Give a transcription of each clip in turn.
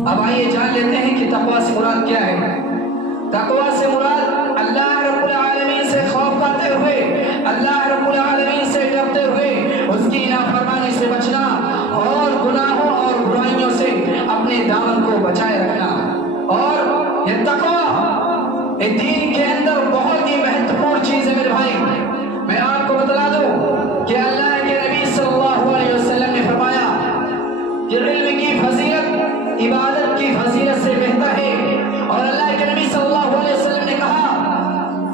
اب آئیے جان لیتے ہیں کہ تقویٰ سے مراد کیا ہے۔ تقویٰ سے مراد اللہ رب العالمین سے خوف کرتے ہوئے، اللہ رب العالمین سے ڈرتے ہوئے، اس کی نافرمانی سے بچنا اور گناہوں اور برائیوں سے اپنے دامن کو بچائے رکھنا۔ اور یہ تقویٰ دین کے اندر بہت ہی مہتوپورن چیز ہے میرے بھائی۔ میں آپ کو بتلا دوں کہ اللہ کے نبی صلی اللہ علیہ وسلم نے فرمایا کہ علم کی فضیلت عبادت کی فضیلت سے بہتر ہے، اور اللہ کے نبی صلی اللہ علیہ وسلم نے کہا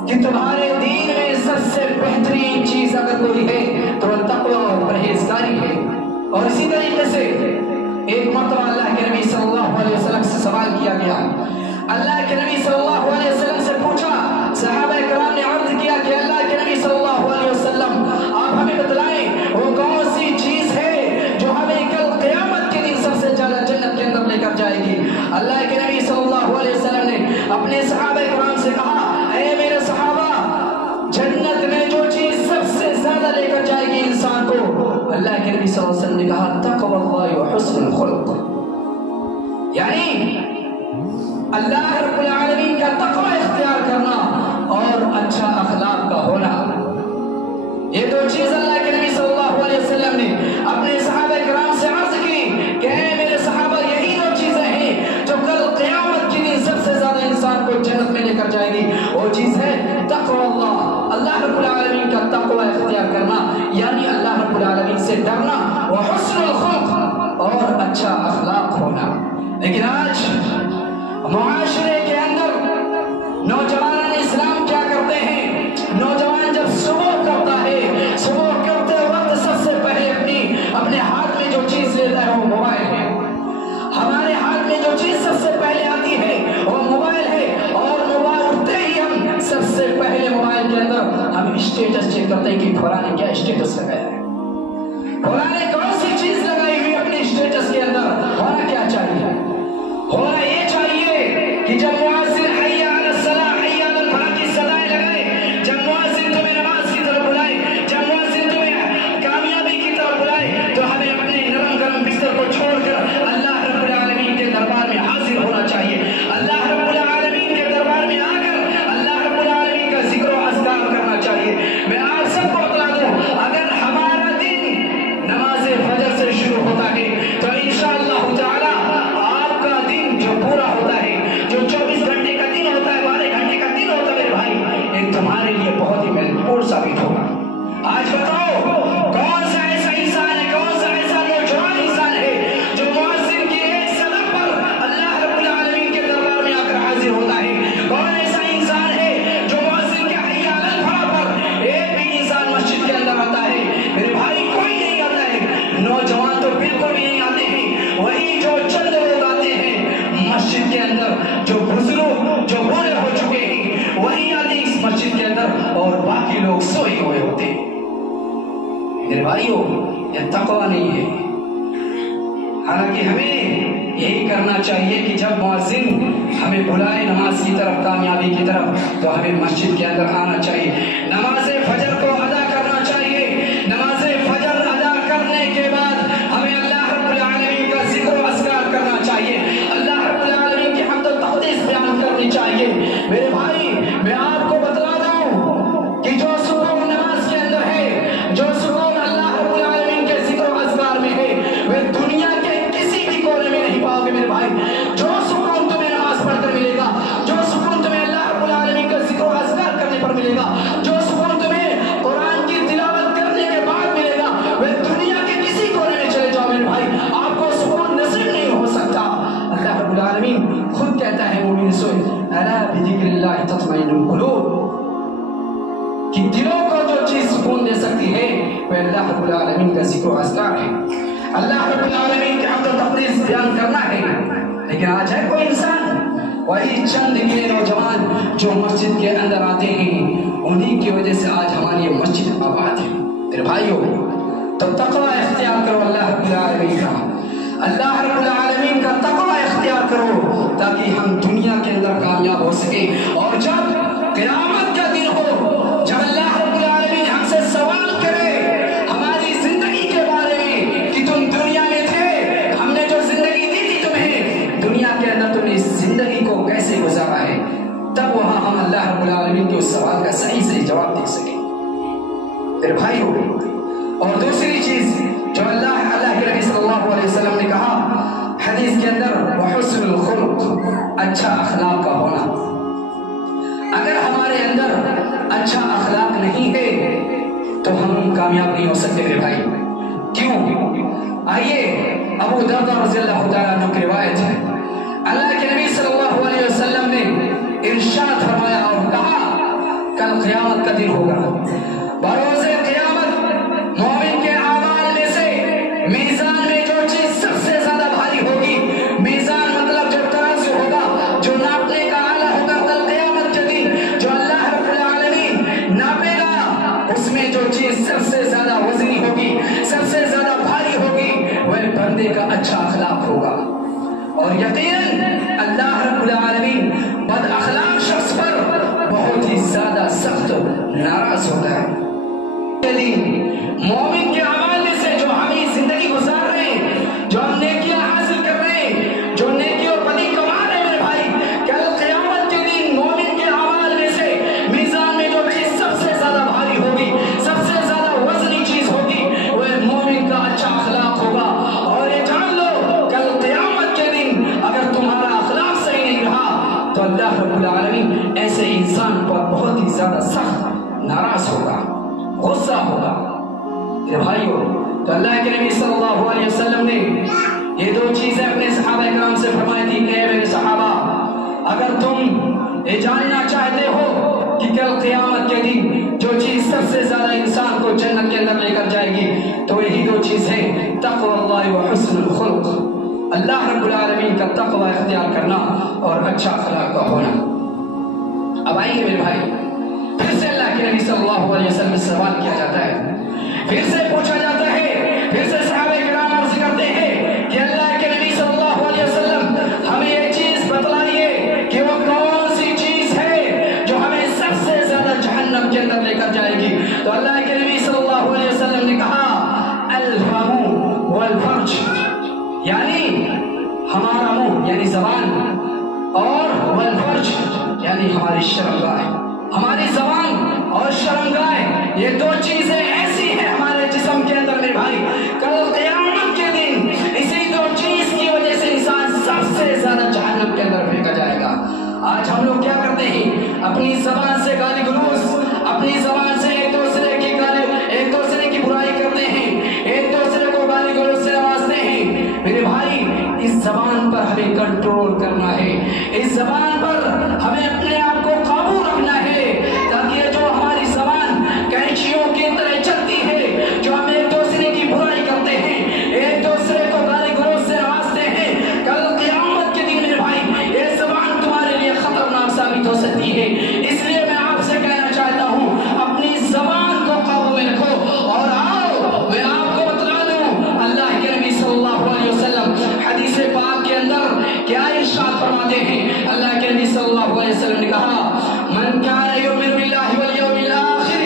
کہ تمہارے دین میں سب سے بہترین چیز اگر کوئی ہے تو وہ تقویٰ اور پرہیزگاری ہے۔ اور اسی طریقے سے ایک مرتبہ اللہ کے نبی صلی اللہ علیہ وسلم سے سوال کیا گیا۔ اللہ کے نبی صلی اللہ علیہ وسلم سے پوچھا، صحابہ کرام نے عرض کیا کہ اللہ کے نبی صلی اللہ علیہ وسلم آپ ہمیں بتلائیں وہ کون سی چیز ہے جو ہمیں کل قیامت کے دن سب سے زیادہ جنت کے اندر لے کر جائے گی۔ اللہ کے نبی صلی اللہ علیہ وسلم نے اپنے صحابہ کرام سے کہا، اے میرے صحابہ، جنت میں جو چیز سب سے زیادہ لے کر جائے گی انسان کو، اللہ کے نبی صلی اللہ علیہ وسلم نے کہا تقوی اللہ و حسن الخلق، یعنی اللہ رب العالمین کا تقوی اختیار کرنا اور اچھا اخلاق کا ہونا۔ یہ دو چیز اللہ کے نبی صلی اللہ علیہ وسلم نے اپنے صحابہ کرام سے عرض کی کہ اے میرے صحابہ، یہی دو چیزیں ہیں جو کل قیامت کے دن سب سے زیادہ انسان کو جنت میں لے کر جائے گی۔ وہ چیز ہے تقوی اللہ، اللہ رب العالمین کا تقوی اختیار کرنا، یعنی اللہ رب العالمین سے ڈرنا، وہ حسن الخلق اور اچھا اخلاق ہونا۔ لیکن آج معاشرے کے اندر نوجوان اسلام کیا کرتے ہیں؟ نوجوان جب صبح کرتا ہے، صبح کرتے وقت سب سے پہلے اپنے ہاتھ میں جو چیز لیتا ہے وہ موبائل ہے۔ ہمارے ہاتھ میں جو چیز سب سے پہلے آتی ہے وہ موبائل ہے، اور موبائل اٹھتے ہی ہم سب سے پہلے موبائل کے اندر ہم اسٹیٹس چیک کرتے ہیں کہ فلاں نے کیا اسٹیٹس لگایا ہے، فلاں نے کون سی چیز لگائی ہوئی اپنے اسٹیٹس کے اندر۔ ہونا کیا چاہیے؟ ہونا یہ چاہیے کہ جب مؤذن حی علی الصلاۃ حی علی الفلاح کی صدائیں لگائے، جب مؤذن تمہیں نماز کی طرف بلائے، جب مؤذن تمہیں کامیابی کی طرف بلائے، تو ہمیں اپنے نرم گرم بستر کو چھوڑ کر اللہ رب العالمین کے دربار میں حاضر ہونا چاہیے۔ اللہ رب العالمین کے دربار میں آ کر اللہ رب العالمین کا ذکر و اذکار کرنا چاہیے۔ میں آپ سب کو بتا دوں، اگر ہمارا دن نماز فجر سے شروع ہوتا ہے تو انشاءاللہ تعالی آپ کا دن جو پورا ہوتا ہے، جو 24 گھنٹے کا دن ہوتا ہے، 12 گھنٹے کا دن ہوتا ہے میرے بھائی، یہ تمہارے لیے بہت ہی مہتوپورن ثابت ہوگا۔ آج بتاؤ کون سا ایسا انسان ہے، کون سا ایسا نوجوان انسان ہے جو مؤذن کی ایک صدا پر اللہ رب العالمین کے دربار میں آ کر حاضر ہوتا ہے؟ کون ایسا انسان ہے جو مؤذن کے حی علی الفلاح پر ایک بھی انسان مسجد کے اندر آتا ہے؟ میرے بھائی کوئی نہیں آتا ہے، نوجوان تو بالکل بھی نہیں آتے ہیں، وہی جو چند لوگ آتے ہیں مسجد کے اندر، جو بزرگ جو بوڑھے ہو چکے ہیں وہی آتے ہیں اس مسجد کے اندر، اور باقی لوگ سوئے ہوئے ہوتے ہیں۔ میرے بھائیو، یہ تقویٰ نہیں ہے۔ حالانکہ ہمیں یہی کرنا چاہیے کہ جب مؤذن ہمیں بلائے نماز کی طرف، کامیابی کی طرف، تو ہمیں مسجد کے اندر آنا چاہیے، نماز فجر کو ادا کرنا چاہیے۔ نماز فجر ادا کرنے کے بعد ہمیں اللہ رب العالمین کا ذکر و اذکار کرنا چاہیے، اللہ رب العالمین کی حمد و تقدیس بیان کرنی چاہیے۔ میرے بھائی، میں آپ کو بتلا دوں کہ جو سکون نماز کے اندر ہے، جو سکون اللہ رب العالمین کے ذکر و اذکار میں ہے، وہ دنیا کے کسی بھی کونے میں نہیں پاؤ گے میرے بھائی۔ جو سکون تمہیں نماز پڑھ کر ملے گا، جو سکون تمہیں اللہ رب العالمین کا ذکر و اذکار کرنے پر ملے گا، جو سکون تمہیں قرآن کی تلاوت کرنے کے بعد ملے گا، وہ دنیا کے کسی کونے میں چلے جاؤ میرے بھائی، آپ کو سکون نصیب نہیں ہو سکتا۔ اللہ رب العالمین خود کہتا ہے مومن سوئے، الا بذکر اللہ تطمئن القلوب، کہ دلوں کو جو چیز سکون دے سکتی ہے وہ اللہ رب العالمین کا ذکر و اذکار ہے، اللہ رب العالمین کی حمد و تقدیس بیان کرنا ہے۔ لیکن آج ہے کوئی انسان، وہی چند گنے نوجوان جو مسجد کے اندر آتے ہیں، انہی کی وجہ سے آج ہماری یہ مسجد آباد ہے۔ میرے بھائیو، تو تقوی اختیار کرو اللہ رب العالمین کا، اللہ رب العالمین کا تقوی اختیار کرو، تاکہ ہم دنیا کے اندر کامیاب ہو سکیں، اور جب قیامت کا دن ہو، جب اللہ رب العالمین ہم سے سوال کرے ہماری زندگی کے بارے میں کہ تم دنیا میں تھے، ہم نے جو زندگی دی تھی تمہیں، دنیا گزارا ہے، تب وہاں ہم اللہ رب العالمین کے اس سوال کا صحیح جواب دے سکیں۔ پھر بھائیو، اور دوسری چیز جو اللہ کے نبی صلی اللہ علیہ وسلم نے کہا حدیث کے اندر، وحسن الخلق، اچھا اخلاق کا ہونا۔ اگر ہمارے اندر اچھا اخلاق نہیں ہے تو ہم کامیاب نہیں ہو سکتے میرے بھائی۔ کیوں؟ آئیے ابو درداء رضی اللہ تعالیٰ عنہ کی روایت ہے، اللہ کے نبی صلی اللہ علیہ وسلم نے ارشاد فرمایا اور کہا، کل قیامت کا دن ہوگا، بروز قیامت مومن کے اعمال میں سے میزان میں جو چیز سب سے زیادہ بھاری ہوگی، میزان مطلب جو ترازو ہوگا، جو ناپنے کا آلہ ہوگا کل قیامت کے دن، جو اللہ رب العالمین ناپے گا، اس میں جو چیز سب سے زیادہ وزنی ہوگی، سب سے زیادہ بھاری ہوگی، وہ بندے کا اچھا اخلاق ہوگا۔ اور یقیناً اللہ رب العالمین بد اخلاق شخص پر بہت ہی زیادہ سخت ناراض ہوتا ہے۔ مومن کے اعمال میں سے جو ہمیں زندگی گزار رہے ہیں، جو ہم نیکیاں حاصل کر رہے ہیں، جو نیکی اور بدی کما رہے ہیں میرے بھائی، کل قیامت کے دن مومن کے اعمال میں سے میزان میں جو چیز سب سے زیادہ بھاری ہوگی، سب سے زیادہ وزنی چیز ہوگی، وہ مومن کا اچھا اخلاق ہوگا۔ اور یہ جان لو، کل قیامت کے دن اگر تمہارا اخلاق صحیح نہیں رہا تو اللہ رب العالمین ایسے انسان پر بہت ہی زیادہ سخت ناراض ہوگا، غصہ ہوگا۔ کہ بھائیو، تو اللہ کے نبی صلی اللہ علیہ وسلم نے یہ دو چیزیں اپنے صحابہ کرام سے فرمائی تھی کہ اے میرے صحابہ، اگر تم یہ جاننا چاہتے ہو کہ کل قیامت کے دن جو چیز سب سے زیادہ انسان کو جنت کے اندر لے کر جائے گی تو یہی دو چیز ہے، تقوی اللہ و حسن الخلق، اللہ رب العالمین کا تقوی اختیار کرنا اور اچھا اخلاق کا ہونا۔ اب آئیے میرے بھائی، پھر سے اللہ کے نبی صلی اللہ علیہ وسلم سے سوال کیا جاتا ہے، پھر سے پوچھا جاتا ہے، پھر سے صحابہ کرام عرض کرتے ہیں کہ اللہ کے نبی صلی اللہ علیہ وسلم ہمیں یہ چیز بتلائیے کہ وہ کون سی چیز ہے جو ہمیں سب سے زیادہ جہنم کے اندر لے کر جائے گی۔ تو اللہ کے نبی صلی اللہ علیہ وسلم نے کہا، الفم والفرج، یعنی ہمارا منہ یعنی زبان، اور والفرج یعنی ہماری شرمگاہ، ہماری زبان اور شرمگاہ، یہ دو چیزیں ایسی ہیں ہمارے جسم کے اندر میرے بھائی، کل قیامت کے دن اسی دو چیز کی وجہ سے انسان سب سے زیادہ جہنم کے اندر پھینکا جائے گا۔ آج ہم لوگ کیا کرتے ہیں؟ اپنی زبان سے گالی گلوز، اپنی زبان سے ایک دوسرے کی برائی کرتے ہیں، ایک دوسرے کو گالی گلوز سے نوازتے ہیں۔ میرے بھائی، اس زبان پر ہمیں کنٹرول کرنا ہے، اس زبان پر ہمیں اپنے آپ کو قابو رکھنا ہے، تاکہ یہ جو ہماری زبان کینچیوں کی طرح چلتی ہے، جو ہم ایک دوسرے کی برائی کرتے ہیں، ایک دوسرے کو گالی گلوز سے نوازتے ہیں، کل قیامت کے دن میرے بھائی یہ زبان تمہارے لیے خطرناک ثابت ہو سکتی ہے۔ اس لیے میں آپ سے کہنا چاہتا ہوں، اپنی زبان کو قابو میں رکھو۔ اور آؤ میں آپ کو بتلا دوں، اللہ کے نبی صلی اللہ علیہ وسلم حدیث پاک کے اندر کیا ارشاد فرماتے ہیں؟ اللہ کے نبی صلی اللہ علیہ وسلم نے کہا، من کان یؤمن باللہ والیوم الآخر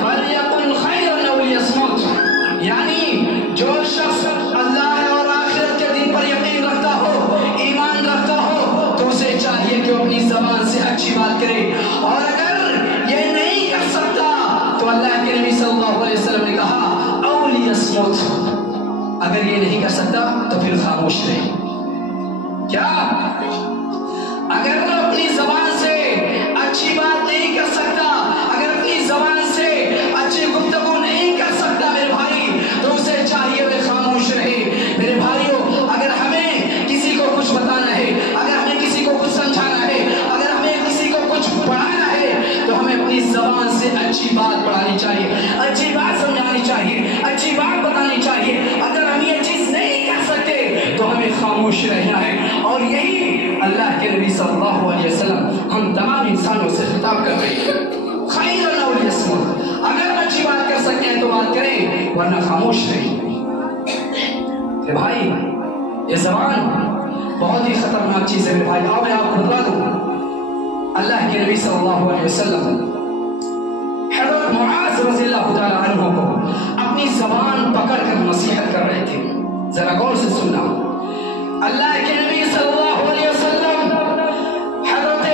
فلیقل خیرا او لیصمت، یعنی جو شخص اللہ اور آخرت کے دن پر یقین رکھتا ہو، ایمان رکھتا ہو، تو اسے چاہیے کہ وہ اپنی زبان سے اچھی بات کرے، اور اگر یہ نہیں کر سکتا تو اللہ کے نبی صلی اللہ علیہ وسلم نے کہا او لیصمت، اگر یہ نہیں کر سکتا تو پھر خاموش رہے۔ کیا اگر وہ اپنی زبان سے اچھی بات نہیں کر سکتا، اگر اپنی زبان سے اچھی گفتگو نہیں کر سکتا میرے بھائی، تو اسے چاہیے وہ خاموش رہے۔ میرے بھائیوں، اگر ہمیں کسی کو کچھ بتانا ہے، اگر ہمیں کسی کو کچھ سمجھانا ہے، اگر ہمیں کسی کو کچھ پڑھانا ہے، تو ہمیں اپنی زبان سے اچھی بات پڑھانی چاہیے، اچھی بات سمجھانی چاہیے، اچھی بات بتانی چاہیے۔ اگر ہم یہ چیز نہیں کر سکتے تو ہمیں خاموش رہنا ہے۔ اور یہی اللہ کے نبی صلی اللہ علیہ وسلم ہم تمام انسانوں سے خطاب کر رہے ہیں، خیرا او لیصمت، اگر اچھی بات کر سکتے ہیں تو بات کریں، ورنہ خاموش رہیں۔ کہ بھائی یہ زبان بہت ہی خطرناک چیز ہے میرے بھائی۔ آؤ میں آپ کو بتلا دوں، اللہ کے نبی صلی اللہ علیہ وسلم حضرت معاذ رضی اللہ تعالیٰ عنہ کو اپنی زبان پکڑ کر نصیحت کر رہے تھے، ذرا غور سے سننا۔ اللہ کے نبی صلی اللہ علیہ وسلم حضرت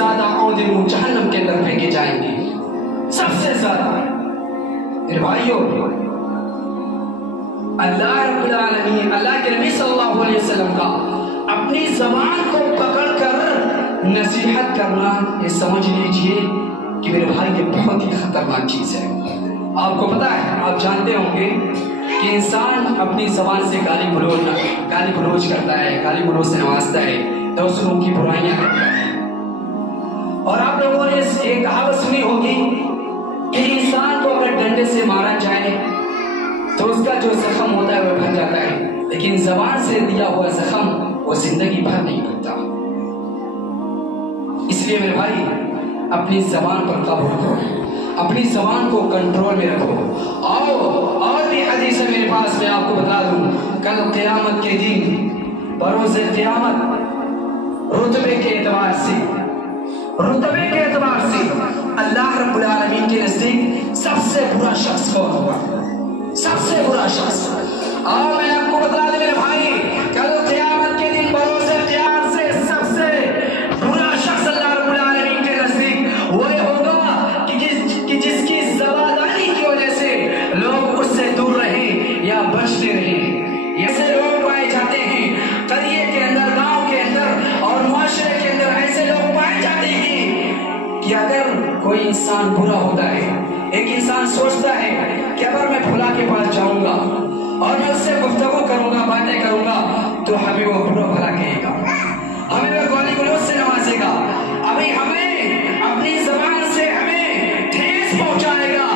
زیادہ عہدے وہ جہنم کے اندر پھینکے جائیں گے، سب سے زیادہ۔ میرے بھائیو، اللہ رب العالمین، اللہ کے نبی صلی اللہ علیہ وسلم کا اپنی زبان کو پکڑ کر نصیحت کرنا، یہ سمجھ لیجئے کہ میرے بھائی یہ بہت ہی خطرناک چیز ہے۔ آپ کو پتا ہے، آپ جانتے ہوں گے کہ انسان اپنی زبان سے گالی گلوچ کرتا ہے، گالی گلوچ سے نوازتا ہے، دوسروں کی برائیاں کرتا ہے۔ اور آپ لوگوں نے ایک کہاوت سنی ہوگی کہ انسان کو اگر ڈنڈے سے مارا جائے تو اس کا جو زخم ہوتا ہے وہ بھر جاتا ہے، لیکن زبان سے دیا ہوا زخم وہ زندگی بھر نہیں بھرتا۔ اس لیے میرے بھائی اپنی زبان پر قابو رکھو، اپنی زبان کو کنٹرول میں رکھو۔ اور بھی حدیث ہے میرے پاس، میں آپ کو بتا دوں، کل قیامت کے دن، بروز قیامت، رتبے کے اعتبار سے اللہ رب العالمین کے نزدیک سب سے برا شخص کون ہوگا؟ سب سے برا شخص۔ اور میں آپ کو بتا دوں میرے بھائی، کل قیامت کے دن بروز قیامت سے سب سے برا شخص اللہ رب العالمین کے نزدیک وہ ہوگا کہ جس کی زباداری کی وجہ سے لوگ اس سے دور رہیں یا بچتے رہیں۔ ایسے لوگ پائے جاتے ہیں قریے کے اندر، گاؤں کے اندر اور معاشرے کے اندر، ایسے لوگ پائے جاتے ہیں کہ اگر کوئی انسان برا ہوتا ہے، ایک انسان سوچتا ہے کہ اگر میں فلاں کے پاس جاؤں گا اور میں اس سے گفتگو کروں گا، باتیں کروں گا، تو ہمیں وہ برا بھلا کہے گا، ہمیں وہ گالی گلوچ سے نوازے گا، ابھی ہمیں اپنی زبان سے ہمیں ٹھیس پہنچائے گا۔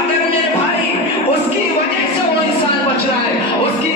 اگر میرے بھائی اس کی وجہ سے وہ انسان بچ رہا ہے، اس کی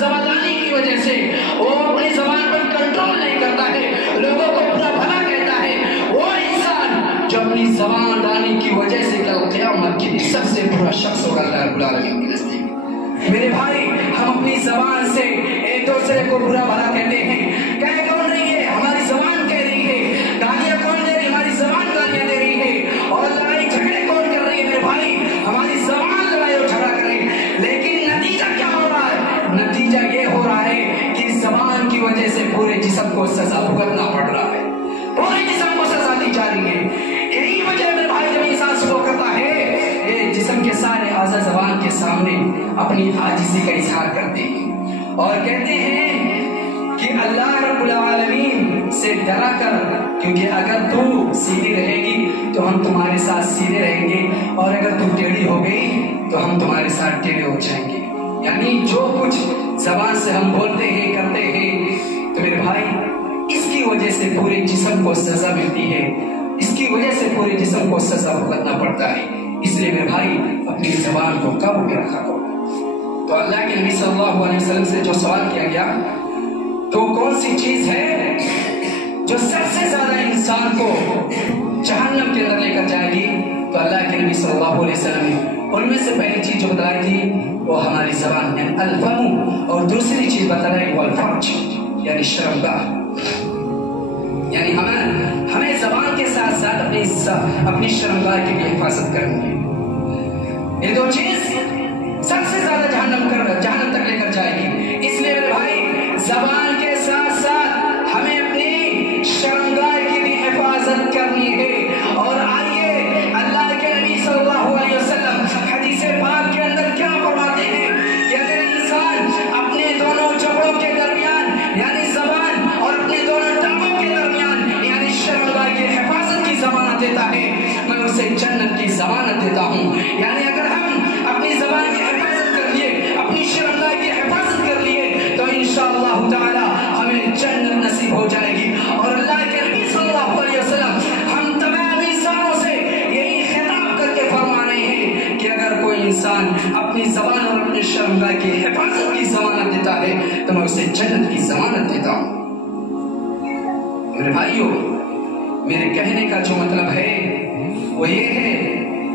زبانی کی وجہ سے وہ اپنی زبان پر کنٹرول نہیں کرتا ہے، لوگوں کو برا بھلا کہتا ہے، وہ انسان جو اپنی زبان دانی کی وجہ سے کل قیامت کے لیے سب سے برا شخص ہوگا اللہ رب العالمین کے نزدیک۔ میرے بھائی ہم اپنی زبان سے ایک دوسرے کو برا بھلا کہتے ہیں، کہہ کون رہی ہے؟ ہماری زبان کہہ رہی ہے۔ گالیاں کون دے رہی ہے؟ ہماری زبان گالیاں دے رہی ہے۔ اور لڑائی جھگڑے کون کر رہی ہے؟ میرے بھائی ہماری زبان لڑائی اور جھگڑا کر رہی ہے۔ لیکن نتیجہ کیا ہو رہا ہے؟ نتیجہ یہ ہو رہا ہے کہ زبان کی وجہ سے پورے جسم کو سزا بھگتنا پڑ رہا ہے، پورے جسم کو سزا دی جا رہی ہے۔ یہی وجہ میرے بھائی جب انسان سلوک کرتا ہے، یہ جسم کے سارے اعضاء زبان کے سامنے اپنی عاجزی کا اظہار کرتے ہیں اور کہتے ہیں کہ اللہ رب العالمین سے ڈرا کر، کیونکہ اگر تو سیدھی رہے گی تو ہم تمہارے ساتھ سیدھے رہیں گے، اور اگر تو ٹیڑھی ہو گئی تو ہم تمہارے ساتھ ٹیڑھے ہو جائیں گے۔ یعنی جو کچھ زبان سے ہم بولتے ہیں، کرتے ہیں، تو میرے بھائی اس کی وجہ سے پورے جسم کو سزا ملتی ہے، اس کی وجہ سے پورے جسم کو سزا بھگتنا پڑتا ہے۔ اس لیے میرے بھائی اپنی زبان کو قابو میں رکھا کرو۔ تو اللہ کے نبی صلی اللہ علیہ وسلم سے جو سوال کیا گیا، تو کون سی چیز ہے جو سب سے زیادہ انسان کو جہنم کے اندر لے کر جائے گی؟ تو اللہ کے نبی صلی اللہ علیہ وسلم نے ان میں سے پہلی چیز جو بتائی تھی وہ ہماری زبان یعنی الفم، اور دوسری چیز بتائی وہ الفرج یعنی شرمگاہ۔ یعنی ہمیں زبان کے ساتھ ساتھ اپنی شرمگاہ کی بھی حفاظت کرنی ہے۔ یہ دو چیز سب سے زیادہ جہنم تک لے کر جائے گی۔ اس لیے میرے بھائی زبان کے ساتھ ساتھ ہمیں اپنی شرمگاہ کی بھی حفاظت کرنی ہے۔ اور آئیے اللہ کے نبی صلی اللہ علیہ وسلم حدیث پاک کے اندر کیا فرماتے ہیں کہ اگر انسان اپنے دونوں جبڑوں کے درمیان یعنی زبان اور اپنے دونوں ٹانگوں کے درمیان یعنی شرمگاہ کی حفاظت کی ضمانت دیتا ہے، میں اسے جنت کی ضمانت دیتا ہوں۔ یعنی اگر ہم اپنی زبان کی حفاظت کر لیے، اپنی شرمگاہ کی حفاظت کر لیے، تو انشاءاللہ تعالی ہمیں جنت نصیب ہو جائے گی۔ اور اللہ کے نبی صلی اللہ علیہ وسلم ہم تمام انسانوں سے یہی خطاب کر کے فرما رہے ہیں کہ اگر کوئی انسان اپنی زبان اور اپنی شرمگاہ کی حفاظت کی ضمانت دیتا ہے تو میں اسے جنت کی ضمانت دیتا ہوں۔ میرے بھائیوں، میرے کہنے کا جو مطلب ہے وہ یہ ہے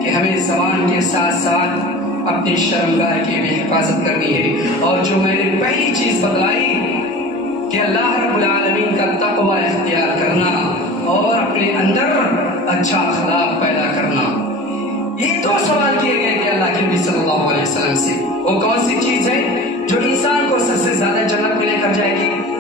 کہ ہمیں زبان کے ساتھ ساتھ اپنی شرمگاہ کی بھی حفاظت کرنی ہے۔ اور جو میں نے پہلی چیز بتلائی کہ اللہ رب العالمین کا تقوی اختیار کرنا اور اپنے اندر اچھا اخلاق پیدا کرنا، یہ دو سوال کیے گئے کہ اللہ کے نبی صلی اللہ علیہ وسلم سے، وہ کون سی چیز ہے جو انسان کو سب سے زیادہ جنت میں لے کر جائے گی؟